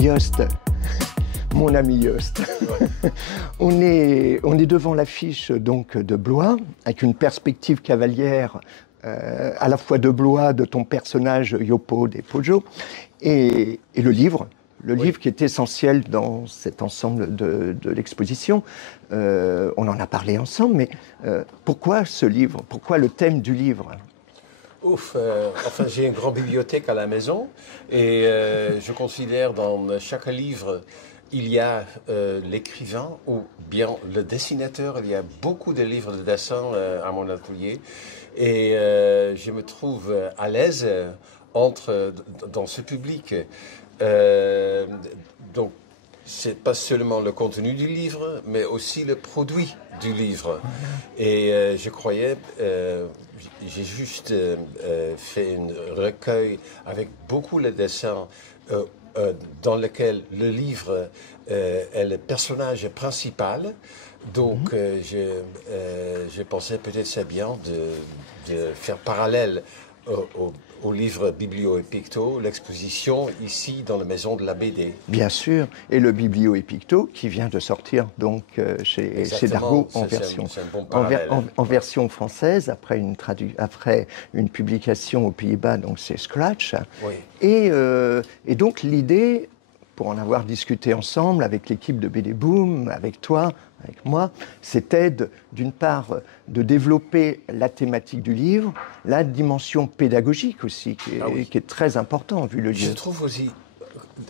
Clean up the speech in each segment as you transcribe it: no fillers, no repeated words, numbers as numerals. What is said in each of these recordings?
Jost, mon ami Jost, on est devant l'affiche donc de Blois, avec une perspective cavalière à la fois de Blois, de ton personnage Yopo des Poggio, et le livre. Le livre qui est essentiel dans cet ensemble de l'exposition. On en a parlé ensemble, mais pourquoi ce livre? Pourquoi le thème du livre? Enfin, j'ai une grande bibliothèque à la maison et je considère dans chaque livre, il y a l'écrivain ou bien le dessinateur. Il y a beaucoup de livres de dessin à mon atelier et je me trouve à l'aise dans ce public. Donc, c'est pas seulement le contenu du livre, mais aussi le produit du livre. Et je croyais, j'ai juste fait un recueil avec beaucoup de dessins dans lequel le livre est le personnage principal. Donc, je pensais peut-être c'est bien de faire parallèle au livre Biblio et Picto, l'exposition ici dans la maison de la BD. Bien sûr, et le Biblio et Picto qui vient de sortir donc chez Dargaud en version française après une publication aux Pays-Bas, donc c'est Scratch. Oui. Et donc l'idée, pour en avoir discuté ensemble avec l'équipe de BD Boom, avec toi, avec moi, c'était d'une part de développer la thématique du livre, la dimension pédagogique aussi, qui est très importante vu le livre. Je trouve aussi,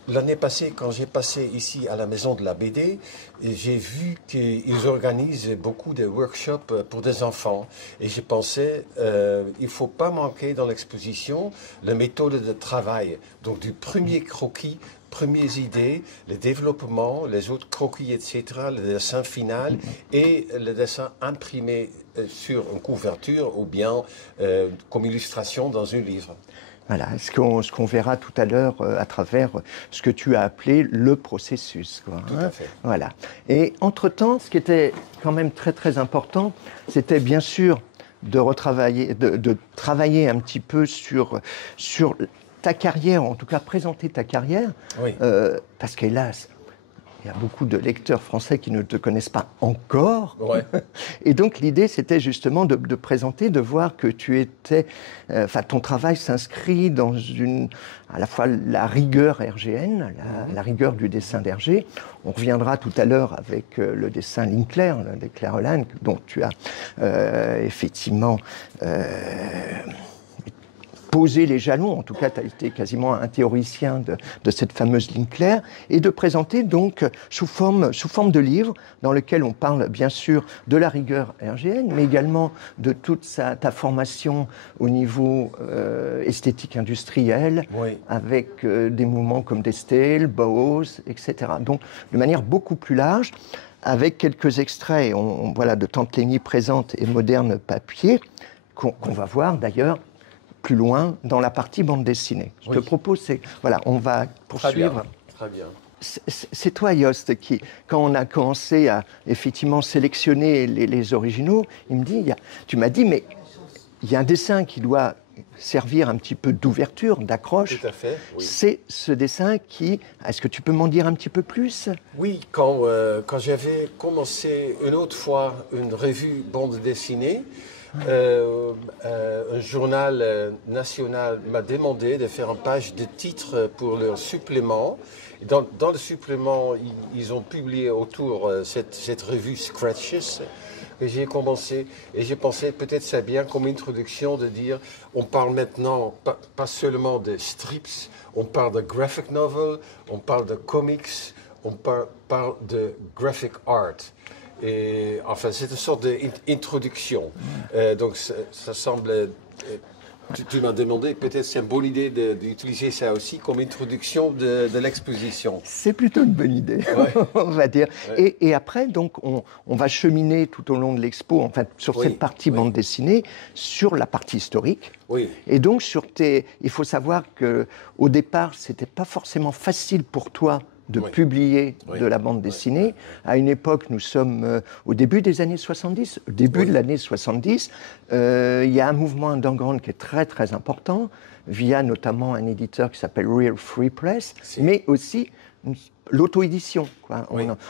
l'année passée, quand j'ai passé ici à la maison de la BD, j'ai vu qu'ils organisent beaucoup de workshops pour des enfants. Et j'ai pensé, il ne faut pas manquer dans l'exposition la méthode de travail. Donc du premier croquis, premières idées, le développement, les autres croquis, etc., le dessin final et le dessin imprimé sur une couverture ou bien comme illustration dans un livre. Voilà, ce qu'on verra tout à l'heure à travers ce que tu as appelé le processus. Quoi, tout à fait. Voilà. Et entre-temps, ce qui était quand même très très important, c'était bien sûr de retravailler, de travailler un petit peu sur ta carrière, en tout cas présenter ta carrière, oui. Parce qu'hélas, il y a beaucoup de lecteurs français qui ne te connaissent pas encore. Ouais. Et donc l'idée, c'était justement de présenter, de voir que tu étais... ton travail s'inscrit dans à la fois la rigueur hergéenne, la rigueur du dessin d'Hergé. On reviendra tout à l'heure avec le dessin Linkler, des Claire-Holland, dont tu as effectivement... poser les jalons, en tout cas tu as été quasiment un théoricien de cette fameuse Linkler, et de présenter donc sous forme de livre dans lequel on parle bien sûr de la rigueur hergéenne, mais également de toute ta formation au niveau esthétique industrielle, oui. avec des mouvements comme Destel, Bauhaus, etc. Donc de manière beaucoup plus large, avec quelques extraits voilà, de Tante Lénie présente et moderne papier, qu'on va voir d'ailleurs plus loin dans la partie bande dessinée. Je te propose, voilà, on va poursuivre. Très bien. C'est toi, Jost, qui, quand on a commencé à effectivement sélectionner les originaux, tu m'as dit, mais il y a un dessin qui doit servir un petit peu d'ouverture, d'accroche. Tout à fait, oui. C'est ce dessin qui... Est-ce que tu peux m'en dire un petit peu plus? Oui, quand j'avais commencé une autre fois une revue bande dessinée, un journal national m'a demandé de faire une page de titre pour leur supplément. Et dans le supplément, ils ont publié autour cette revue Scratches que j'ai commencé. Et j'ai pensé peut-être c'est bien comme introduction de dire on parle maintenant pas seulement de strips, on parle de graphic novel, on parle de comics, on parle de graphic art. Et enfin, c'est une sorte d'introduction. Donc, ça semble... Tu m'as demandé, peut-être c'est une bonne idée d'utiliser ça aussi comme introduction de l'exposition. C'est plutôt une bonne idée, on va dire. Ouais. Et après, donc, on va cheminer tout au long de l'expo, enfin, sur cette partie bande dessinée, sur la partie historique. Oui. Et donc, il faut savoir qu'au départ, ce n'était pas forcément facile pour toi de publier de la bande dessinée. À une époque, nous sommes au début des années 70, au début de l'année 70, il y a un mouvement underground qui est très très important, via notamment un éditeur qui s'appelle Real Free Press, mais aussi l'auto-édition.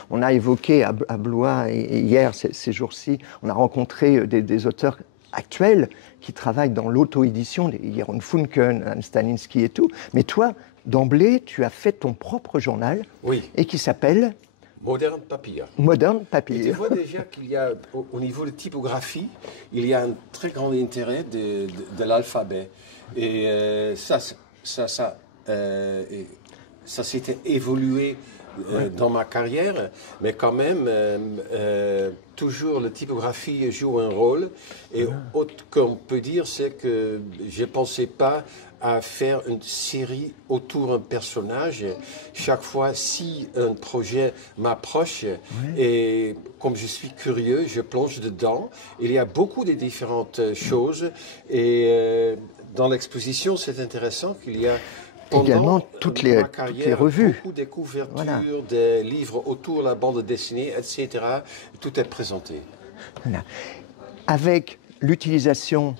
On a évoqué à Blois, et hier, ces jours-ci, on a rencontré des auteurs actuels qui travaillent dans l'auto-édition, Jeroen Funken, Hans Staninsky et tout. Mais toi, d'emblée, tu as fait ton propre journal, et qui s'appelle Modern Papier. Modern Papier. Et tu vois déjà qu'il y a, au niveau de typographie, il y a un très grand intérêt de l'alphabet. Et ça s'était évolué dans ma carrière, mais quand même, toujours la typographie joue un rôle. Et autre qu'on peut dire, c'est que je ne pensais pas à faire une série autour d'un personnage. Chaque fois, si un projet m'approche, et comme je suis curieux, je plonge dedans. Il y a beaucoup de différentes choses. Et dans l'exposition, c'est intéressant qu'il y a également toutes les revues. Beaucoup de couvertures, des livres autour de la bande dessinée, etc. Tout est présenté. Voilà. Avec l'utilisation,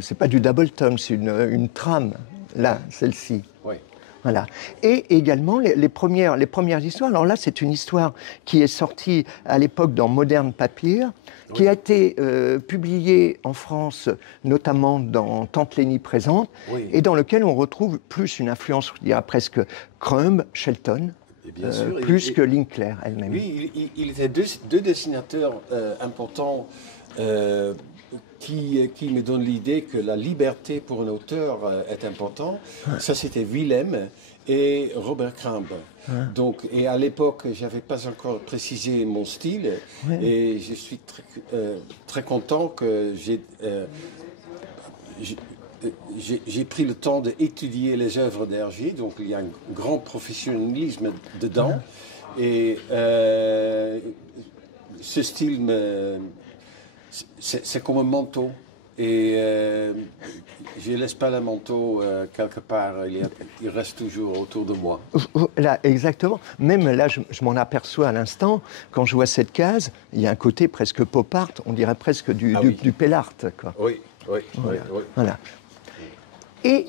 c'est pas du double tome, c'est une trame, là, celle-ci. Oui. Voilà. Et également les premières histoires. Alors là, c'est une histoire qui est sortie à l'époque dans Modern Papier, qui a été publiée en France, notamment dans Tante Lénie présente, et dans lequel on retrouve plus une influence, je dirais presque Crumb, Shelton, plus que Linkler elle-même. Oui, il était deux dessinateurs importants qui me donnent l'idée que la liberté pour un auteur est importante. Ça, c'était Willem et Robert Crumb. Donc, et à l'époque, je n'avais pas encore précisé mon style, et je suis très content que j'ai pris le temps d'étudier les œuvres d'Hergé, donc il y a un grand professionnalisme dedans, et ce style, c'est comme un manteau. Et je ne laisse pas le manteau quelque part, il reste toujours autour de moi. Là, exactement. Même là, je m'en aperçois à l'instant, quand je vois cette case, il y a un côté presque pop art, on dirait presque du pell art, quoi. Oui. Voilà. Et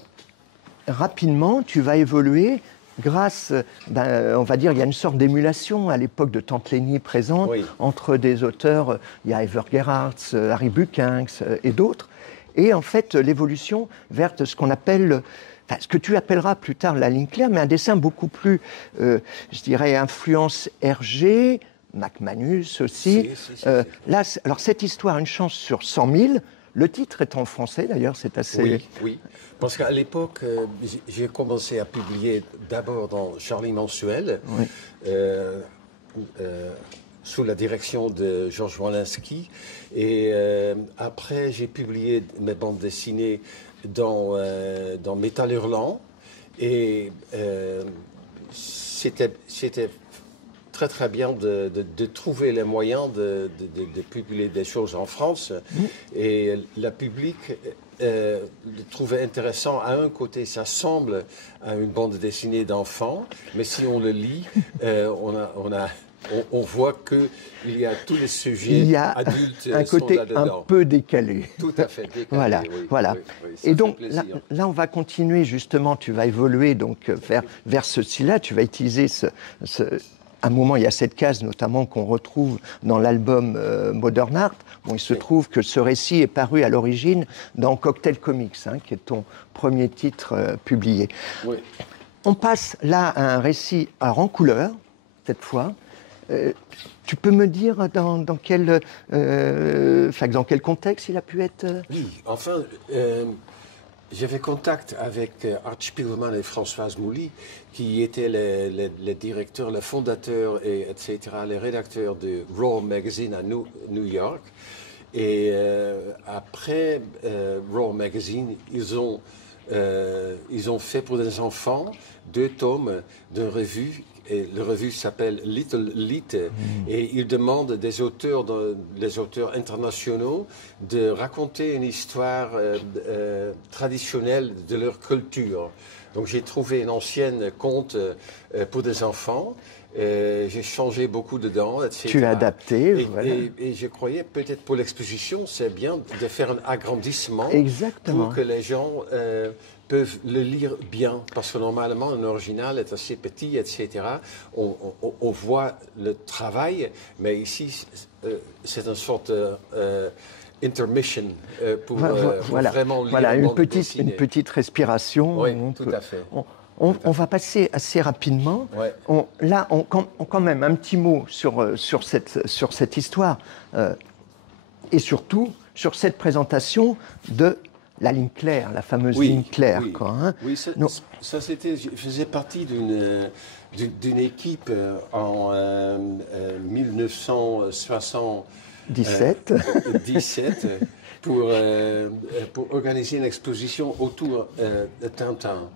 rapidement, tu vas évoluer grâce, on va dire, il y a une sorte d'émulation à l'époque de Tante Lénie présente entre des auteurs, il y a Ever Gerhardt, Harry Buckinck et d'autres. Et en fait, l'évolution vers ce qu'on appelle, ce que tu appelleras plus tard la ligne claire, mais un dessin beaucoup plus, je dirais, influence Hergé, McManus aussi. Là, alors cette histoire, Une chance sur 100 000, le titre est en français d'ailleurs, c'est assez... Oui. Parce qu'à l'époque, j'ai commencé à publier d'abord dans Charlie Mensuel, sous la direction de Georges Wolinski. Et après, j'ai publié mes bandes dessinées dans Métal Hurlant. Et c'était très bien de trouver les moyens de publier des choses en France. Et le public le trouvait intéressant. À un côté, ça semble à une bande dessinée d'enfants, mais si on le lit, on voit qu'il y a tous les sujets adultes. Il y a un côté un peu décalé. Tout à fait, décalé. Voilà. Oui, et donc là, on va continuer justement, tu vas évoluer donc, vers ceci-là, tu vas utiliser à un moment, il y a cette case notamment qu'on retrouve dans l'album Modern Art. Bon, il se trouve que ce récit est paru à l'origine dans Cocktail Comics, qui est ton premier titre publié. Oui. On passe là à un récit en couleur, cette fois. Tu peux me dire dans quel contexte il a pu être Oui, enfin, j'avais contact avec Art Spiegelman et Françoise Mouly, qui étaient les directeurs, les fondateurs, etc., les rédacteurs de Raw Magazine à New York. Et après Raw Magazine, ils ont fait pour des enfants 2 tomes d'une revue la revue s'appelle Little Lit et il demande des auteurs, les auteurs internationaux, de raconter une histoire traditionnelle de leur culture. Donc j'ai trouvé une ancienne conte pour des enfants. J'ai changé beaucoup dedans, etc. Tu as adapté, voilà. Et je croyais peut-être pour l'exposition, c'est bien de faire un agrandissement. Exactement. Pour que les gens peuvent le lire bien. Parce que normalement, un original est assez petit, etc. On voit le travail, mais ici, c'est une sorte intermission pour vraiment lire une petite respiration. Oui, tout à fait. On va passer assez rapidement. Ouais. Quand même, un petit mot sur cette histoire et surtout sur cette présentation de la ligne claire, la fameuse ligne claire. Oui, quoi, hein. Oui, ça je faisais partie d'une équipe en 1977 pour organiser une exposition autour de Tintin.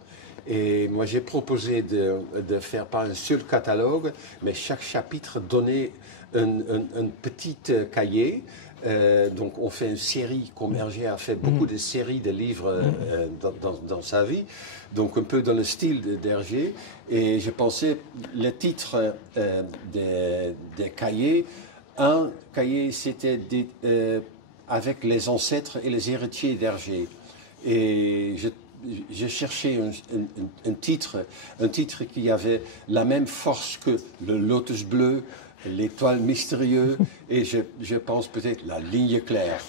Et moi, j'ai proposé de faire pas un seul catalogue, mais chaque chapitre donnait un petit cahier. Donc, on fait une série, comme Hergé a fait beaucoup de séries de livres dans sa vie, donc un peu dans le style d'Hergé. Et je pensais, le titre des cahiers, un cahier, c'était avec les ancêtres et les héritiers d'Hergé. Et je cherchais un titre qui avait la même force que le lotus bleu, l'étoile mystérieuse et je pense peut-être la ligne claire.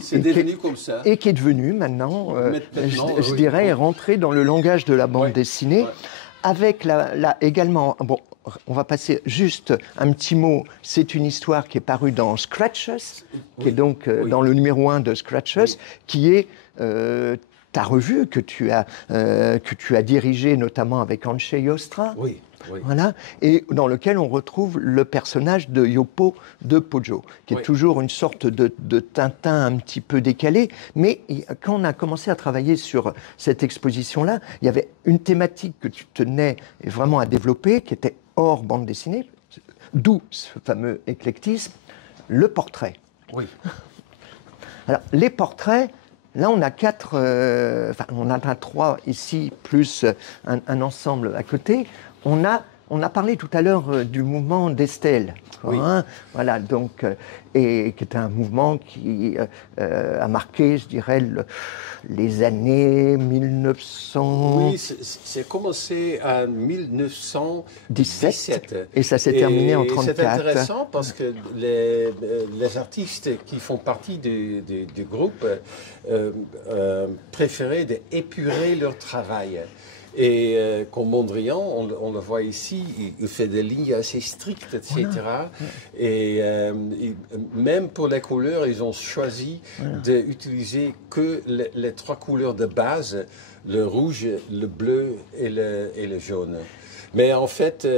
C'est devenu comme ça. Et qui est devenu maintenant, je dirais, est rentré dans le langage de la bande dessinée. Avec également, bon, on va passer juste un petit mot, c'est une histoire qui est parue dans Scratches, qui est donc dans le numéro 1 de Scratches, qui est ta revue que tu as dirigée notamment avec Anche Yostra. Oui. Voilà, et dans lequel on retrouve le personnage de Yopo de Poggio, qui est toujours une sorte de Tintin un petit peu décalé. Mais quand on a commencé à travailler sur cette exposition-là, il y avait une thématique que tu tenais vraiment à développer, qui était hors bande dessinée, d'où ce fameux éclectisme, le portrait. Oui. Alors, les portraits, là, on a on en a 3 ici, plus un ensemble à côté. On a parlé tout à l'heure du mouvement d'Estelle, hein, voilà, donc, et qui est un mouvement qui a marqué, je dirais, les années 1900. Oui, c'est commencé en 1917. Et ça s'est terminé en 1934. C'est intéressant parce que les artistes qui font partie du groupe préféraient d'épurer leur travail. Et comme Mondrian, on le voit ici, il fait des lignes assez strictes, etc. Voilà. Et même pour les couleurs, ils ont choisi d'utiliser que les 3 couleurs de base, le rouge, le bleu et le jaune. Mais en fait,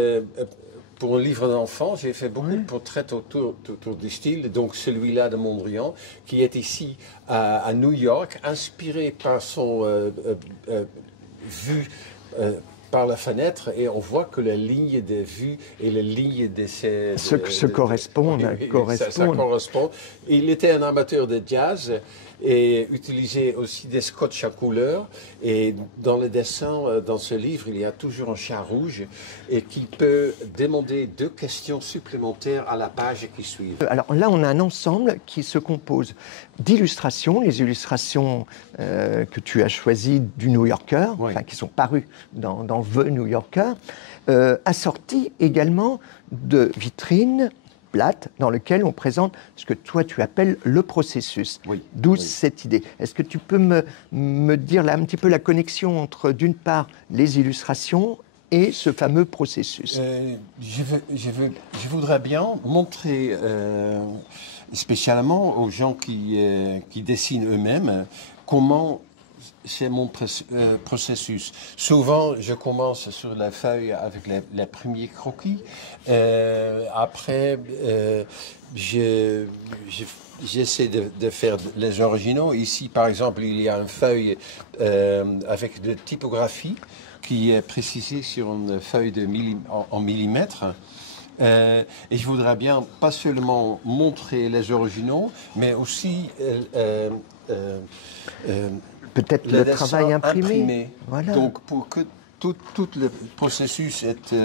pour un livre d'enfant, j'ai fait beaucoup de portraits autour du style, donc celui-là de Mondrian, qui est ici à New York, inspiré par son vue par la fenêtre, et on voit que les lignes des vues et les lignes de ces... se correspondent. Ça correspond. Il était un amateur de jazz et utilisait aussi des scotch à couleur. Et dans le dessin, dans ce livre, il y a toujours un chat rouge et qui peut demander 2 questions supplémentaires à la page qui suit. Alors là, on a un ensemble qui se compose d'illustrations, les illustrations que tu as choisies du New Yorker, qui sont parues dans The New Yorker, assorties également de vitrines plates dans lesquelles on présente ce que toi tu appelles le processus. D'où cette idée. Est-ce que tu peux me dire là un petit peu la connexion entre d'une part les illustrations et ce fameux processus? Je voudrais bien montrer spécialement aux gens qui dessinent eux-mêmes comment c'est mon processus. Souvent, je commence sur la feuille avec les premiers croquis. Après, j'essaie de faire les originaux. Ici, par exemple, il y a une feuille avec de typographie qui est précisée sur une feuille en millimètres. Et je voudrais bien pas seulement montrer les originaux, mais aussi peut-être le travail imprimé. Voilà. Donc pour que tout le processus est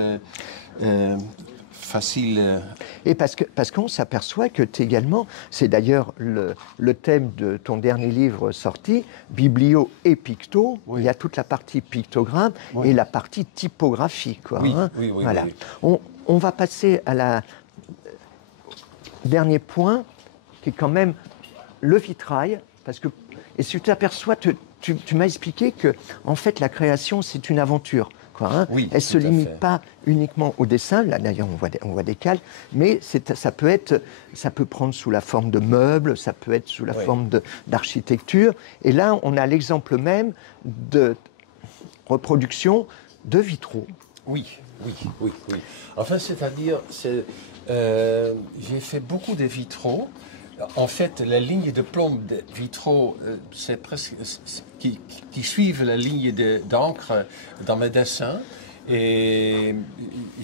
facile. Et parce qu'on s'aperçoit que également, c'est d'ailleurs le thème de ton dernier livre sorti, Biblio et Picto, oui. Il y a toute la partie pictogramme oui. Et la partie typographie. Quoi, oui, hein. oui, voilà. Oui. On va passer à la dernier point, qui est quand même le vitrail, parce que, et si tu t'aperçois, tu m'as expliqué que, en fait, la création, c'est une aventure. Quoi, hein. Oui, elle ne se limite pas uniquement au dessin, là d'ailleurs on voit des calques, mais ça peut prendre sous la forme de meubles, ça peut être sous la forme d'architecture, et là on a l'exemple même de reproduction de vitraux. Oui. Enfin, c'est-à-dire, j'ai fait beaucoup de vitraux. En fait, la ligne de plomb de vitraux, c'est presque qui suivent la ligne d'encre dans mes dessins. Et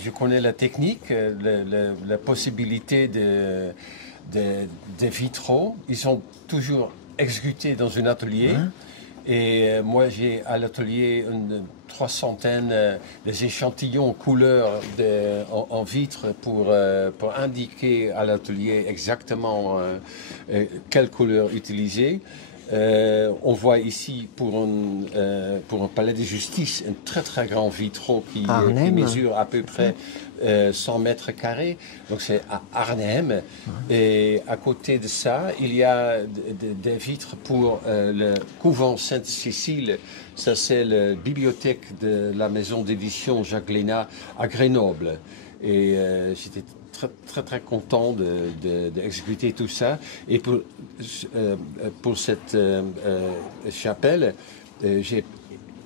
je connais la technique, la possibilité de vitraux. Ils sont toujours exécutés dans un atelier. Hein? Et moi, j'ai à l'atelier une 300 des échantillons couleurs en vitre pour indiquer à l'atelier exactement quelle couleur utiliser. On voit ici pour un palais de justice un très grand vitraux qui mesure à peu près 100 mètres carrés. Donc c'est à Arnhem. Et à côté de ça, il y a des vitres pour le couvent Sainte-Cécile. Ça, c'est la bibliothèque de la maison d'édition Jacques Lénat à Grenoble. Et j'étais très content d'exécuter tout ça. Et pour cette chapelle,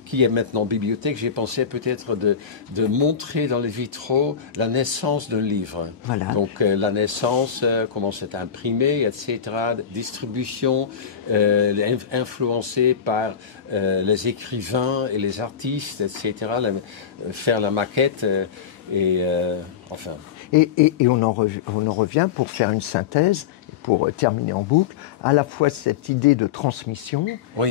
qui est maintenant bibliothèque, j'ai pensé peut-être de montrer dans les vitraux la naissance d'un livre. Voilà. Donc la naissance, comment c'est imprimé, etc., distribution, influencée par les écrivains et les artistes, etc., faire la maquette enfin... Et on en revient pour faire une synthèse, pour terminer en boucle, à la fois cette idée de transmission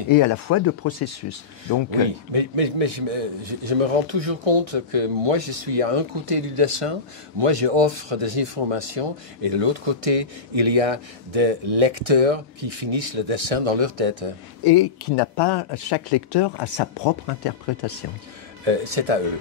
et à la fois de processus. Donc, oui, mais je me rends toujours compte que moi je suis à un côté du dessin, moi je offre des informations et de l'autre côté il y a des lecteurs qui finissent le dessin dans leur tête. Et qui n'a pas, chaque lecteur a sa propre interprétation. C'est à eux.